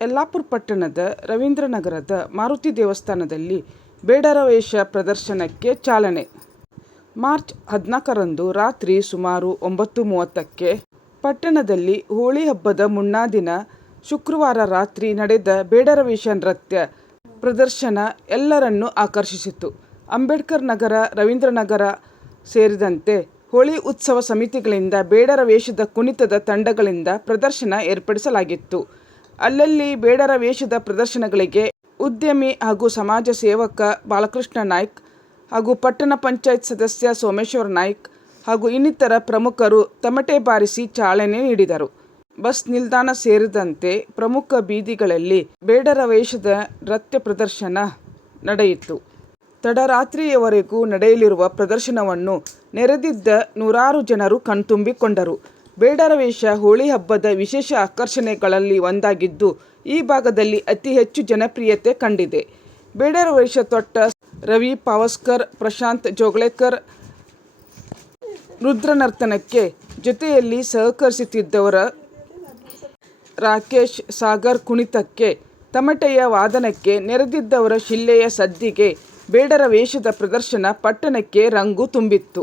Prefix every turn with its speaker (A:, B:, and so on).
A: ಯಲ್ಲಾಪುರ ಪಟ್ಟಣದ ರವೀಂದ್ರನಗರದ ಮಾರುತಿ ದೇವಸ್ಥಾನದಲ್ಲಿ ಬೇಡರ ವೇಷ ಪ್ರದರ್ಶನಕ್ಕೆ ಚಾಲನೆ. ಮಾರ್ಚ್ ಹದಿನಾಲ್ಕರಂದು ರಾತ್ರಿ ಸುಮಾರು ಒಂಬತ್ತು ಮೂವತ್ತಕ್ಕೆ ಪಟ್ಟಣದಲ್ಲಿ ಹೋಳಿ ಹಬ್ಬದ ಮುನ್ನಾ ದಿನ ಶುಕ್ರವಾರ ರಾತ್ರಿ ನಡೆದ ಬೇಡರ ವೇಷ ನೃತ್ಯ ಪ್ರದರ್ಶನ ಎಲ್ಲರನ್ನೂ ಆಕರ್ಷಿಸಿತು. ಅಂಬೇಡ್ಕರ್ ನಗರ, ರವೀಂದ್ರನಗರ ಸೇರಿದಂತೆ ಹೋಳಿ ಉತ್ಸವ ಸಮಿತಿಗಳಿಂದ ಬೇಡರ ವೇಷದ ಕುಣಿತದ ತಂಡಗಳಿಂದ ಪ್ರದರ್ಶನ ಏರ್ಪಡಿಸಲಾಗಿತ್ತು. ಅಲ್ಲಲ್ಲಿ ಬೇಡರ ವೇಷದ ಪ್ರದರ್ಶನಗಳಿಗೆ ಉದ್ಯಮಿ ಹಾಗೂ ಸಮಾಜ ಸೇವಕ ಬಾಲಕೃಷ್ಣ ನಾಯ್ಕ್ ಹಾಗೂ ಪಟ್ಟಣ ಪಂಚಾಯತ್ ಸದಸ್ಯ ಸೋಮೇಶ್ವರ ನಾಯ್ಕ್ ಹಾಗೂ ಇನ್ನಿತರ ಪ್ರಮುಖರು ತಮಟೆ ಬಾರಿಸಿ ಚಾಲನೆ ನೀಡಿದರು. ಬಸ್ ನಿಲ್ದಾಣ ಸೇರಿದಂತೆ ಪ್ರಮುಖ ಬೀದಿಗಳಲ್ಲಿ ಬೇಡರ ವೇಷದ ನೃತ್ಯ ಪ್ರದರ್ಶನ ನಡೆಯಿತು. ತಡರಾತ್ರಿಯವರೆಗೂ ನಡೆಯಲಿರುವ ಪ್ರದರ್ಶನವನ್ನು ನೆರೆದಿದ್ದ ನೂರಾರು ಜನರು ಕಣ್ತುಂಬಿಕೊಂಡರು. ಬೇಡರ ವೇಷ ಹೋಳಿ ಹಬ್ಬದ ವಿಶೇಷ ಆಕರ್ಷಣೆಗಳಲ್ಲಿ ಒಂದಾಗಿದ್ದು, ಈ ಭಾಗದಲ್ಲಿ ಅತಿ ಹೆಚ್ಚು ಜನಪ್ರಿಯತೆ ಕಂಡಿದೆ. ಬೇಡರ ವೇಷ ತೊಟ್ಟ ರವಿ ಪಾವಸ್ಕರ್, ಪ್ರಶಾಂತ್ ಜೋಗಳೇಕರ್ ರುದ್ರನರ್ತನಕ್ಕೆ ಜೊತೆಯಲ್ಲಿ ಸಹಕರಿಸುತ್ತಿದ್ದವರ ರಾಕೇಶ್ ಸಾಗರ್ ಕುಣಿತಕ್ಕೆ, ತಮಟೆಯ ವಾದನಕ್ಕೆ ನೆರೆದಿದ್ದವರ ಶಿಲ್ಲೆಯ ಸದ್ದಿಗೆ ಬೇಡರ ವೇಷದ ಪ್ರದರ್ಶನ ಪಟ್ಟಣಕ್ಕೆ ರಂಗು ತುಂಬಿತ್ತು.